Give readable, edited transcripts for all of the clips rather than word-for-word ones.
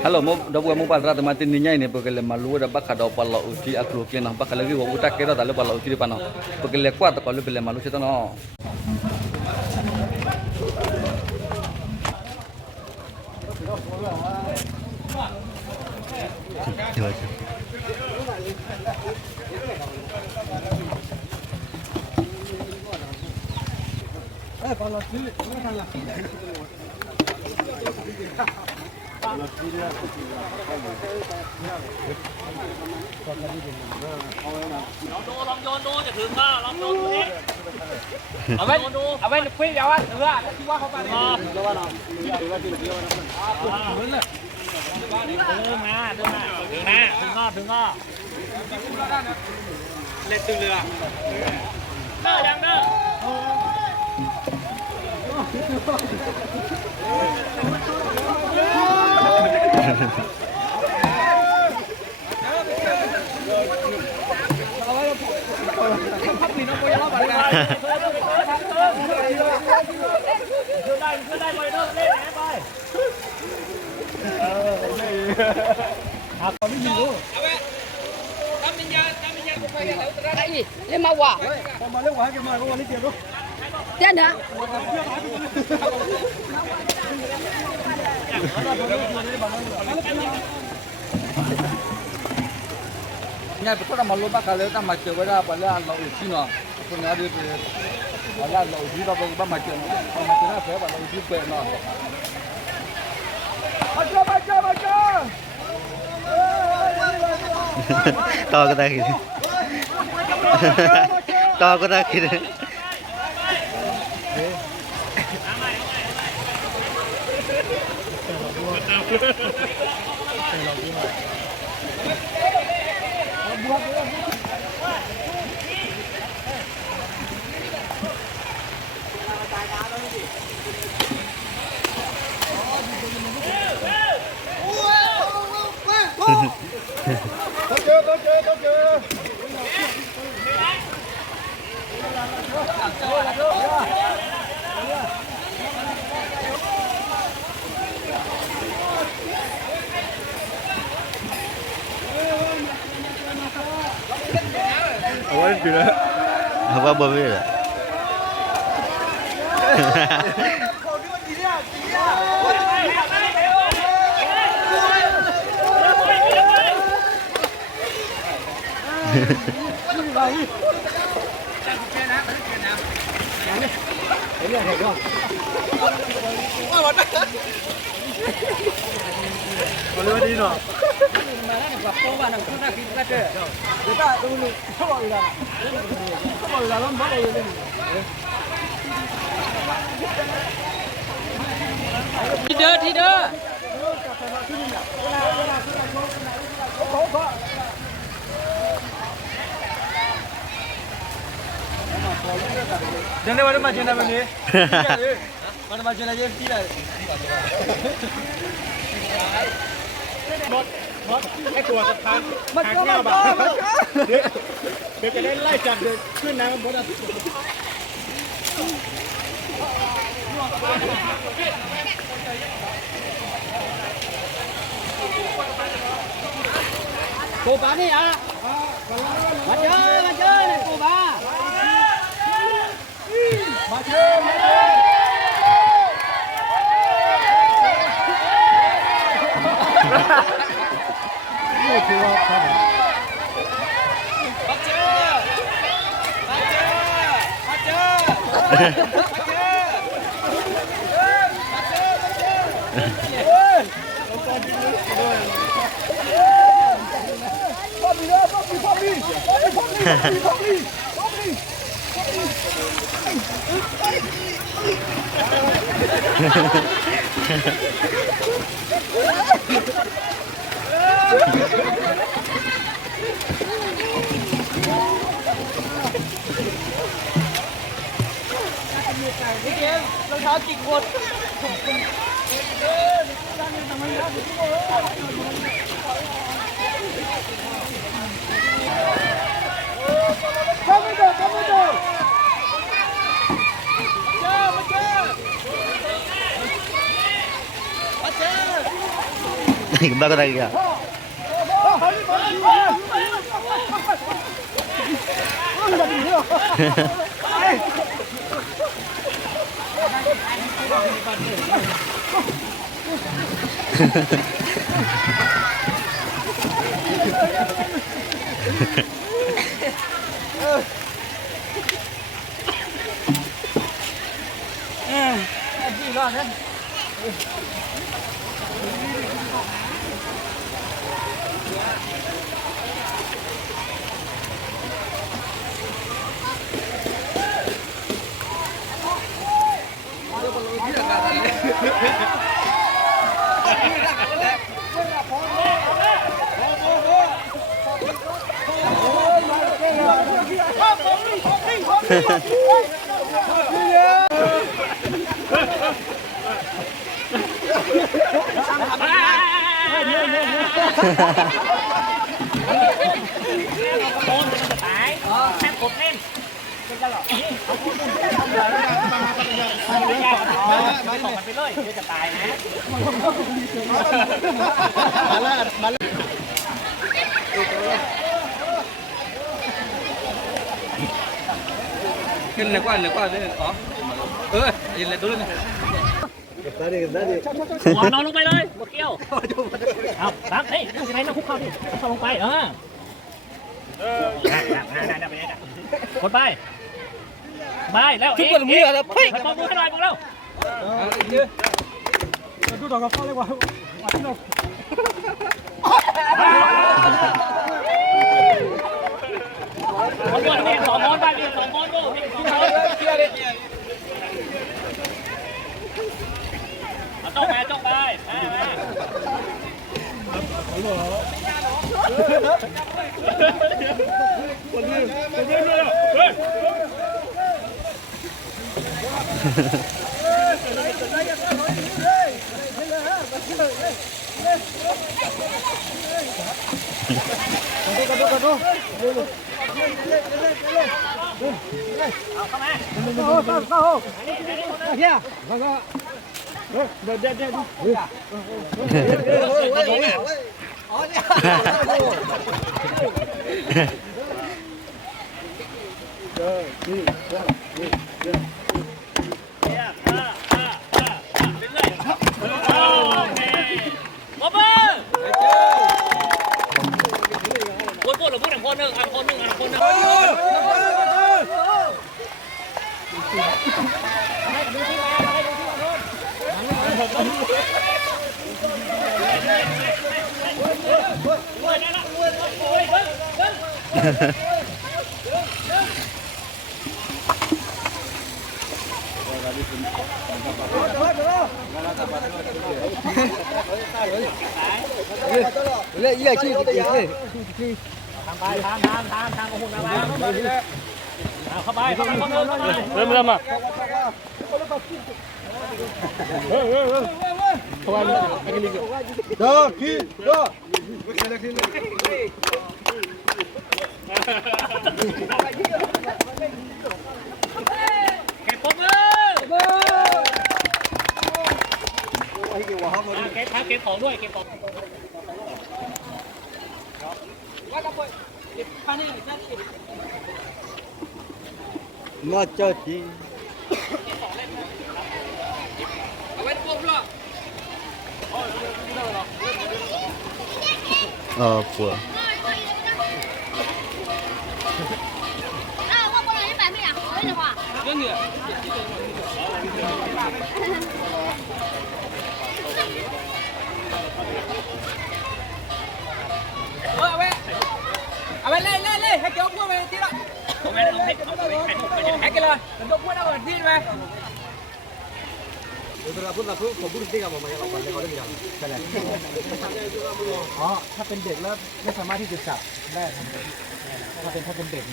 Halo, mau dapat mau pada rata mati ninya ini pegel malu ada bak ada pala uji aklu kena bak lagi wo utak kira talo pala uji di pano pegel kuat kalau pegel malu situ no. Ở bên quay vào anh, được ạ, đi qua không bạn. Đừng ngò. Lên từ lửa. Đang đó. Hấp thì nó quay nó bạn nào. Cứ đây mày đâu lên em ơi. À còn cái gì nữa? Cái gì? Lên mau quả. Còn mà lấy quả cái mà có lấy tiền không? Tiền hả? Nya betul dah malu bak kalau kita macam berapa pada Allah uji no. Pun ada Allah uji apa macam macam apa Allah uji pe no. Baca. To cái ta kìa. To cái ta kìa. Có chưa. Apa boleh lah. Boleh đi rồi. Đi đỡ. Jangan mana macam mana ni? Mana macam aja tidak.ไอ้ตัวสะพานมันก็มาบ้าเดี๋ยวจะได้ไล่จับเดินขึ้นน้ำบนอ่ะCô bán đi à? Mà chơi này cô bán. Mà chơi. Rau tháo chỉnh một. Come on. Kembang kota kia. Kinh này qua đây có. Nhìn lại tôi lên này. หัวนอนลงไปเลยหมดเกี้ยวเอาครับเฮ้ยลูกจะไหนน้ำคุกเข้าดิเข้าลงไปนั่นไปไหนกดไปไปแล้วทุกคนมีอะไรเฮ้ยปองมือให้หน่อยบอกแล้วดูต่อกับพ่อเลยว่าคนบนนี่2 คนไปนี่2 คนดูนี่2 คนจ้องไปเอาเข้ามาเฮียเดี๋เลยยี่ชื่อจริงๆเลย ทางโอ้โหนะเข้าไปคนนึงเริ่มอ่ะเข้าไปไอ้กินลิงเด้อขี้เด้อเก็บผมเลยเก็บของด้วยเก็บของมาเจอที Apa? 我不能一百米啊，我的话。เอาไปเลยให้เกี่ยวพูดไปทีละเอาไปให้กันเลยเดี๋ยวพูดเอาไปทีไป อ๋อถ้าเป็นเด็กแล้วไม่สามารถที่จะจับได้ถ้าเป็นเด็ก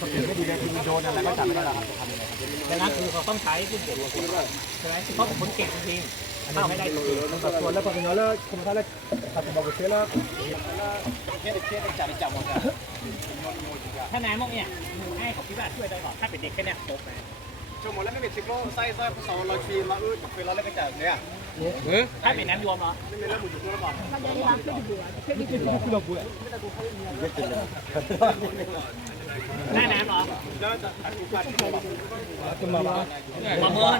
สติไม่ดีเลยคือโดนอะไรก็จับไม่ได้หรอกทำยังไงครับดังนั้นคือเขาต้องใช้ผู้เก่งใช่ไหมเพราะคนเก่งจริงๆถ้าไม่ได้จริงๆตัดส่วนแล้วพอเป็นแล้วคุณท่านแล้วตัดสินบอกเสียแล้วถ้านายมองเนี่ยให้เขาพิจารณาช่วยได้หรอถ้าเป็นเด็กแค่เนี้ยจบเลยจบหมดแล้วไม่เป็น10 โลไส้ผสมเราชีมากับเวลาแล้วก็จับเนี่ย ให้เป็นน้ำยวมเหรอแม่น้ำเหรอประเมิน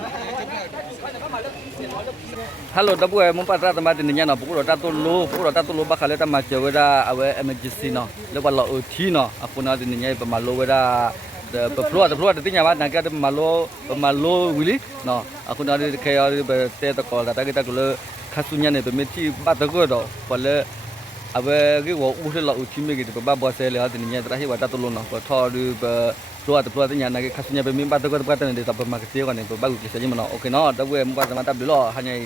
ฮัลโหลตะบุ้ยมุมปัตตาตมาตินเนี่ยเนาะปุ๊กเราตาตุลูบักขะเลตมาเจอเวลาเอาไว้ emergency เนาะแล้วว่าเราทีเนาะอะคุณนาตินเนี่ยประมาณโลเวลาthe floorติเนี่ยว่านักก็มาโลวิลิเนาะอะคุณนาติเคยเอาเตะตะกอลตะกิตะกลคัสุญญาเนี่ยเป็นที่บัตตะก็ดอกพอเลยเอาไว้ก็ว่าอุทเราทีมีกี่บ้าบอสเลยตินเนี่ยตะที่ว่าตะตุลูเนาะก็ทอดูfloorติเนี่ยนักคัสุญญาเป็นบัตตะก็บัตตะเนี่ยตะประมาณเสียกันเนี่ยบ้ากุกิเสียมันเนาะโอเคเนาะตะบุ้ยมุมปัตตามาตะบิโลหะเนี่ย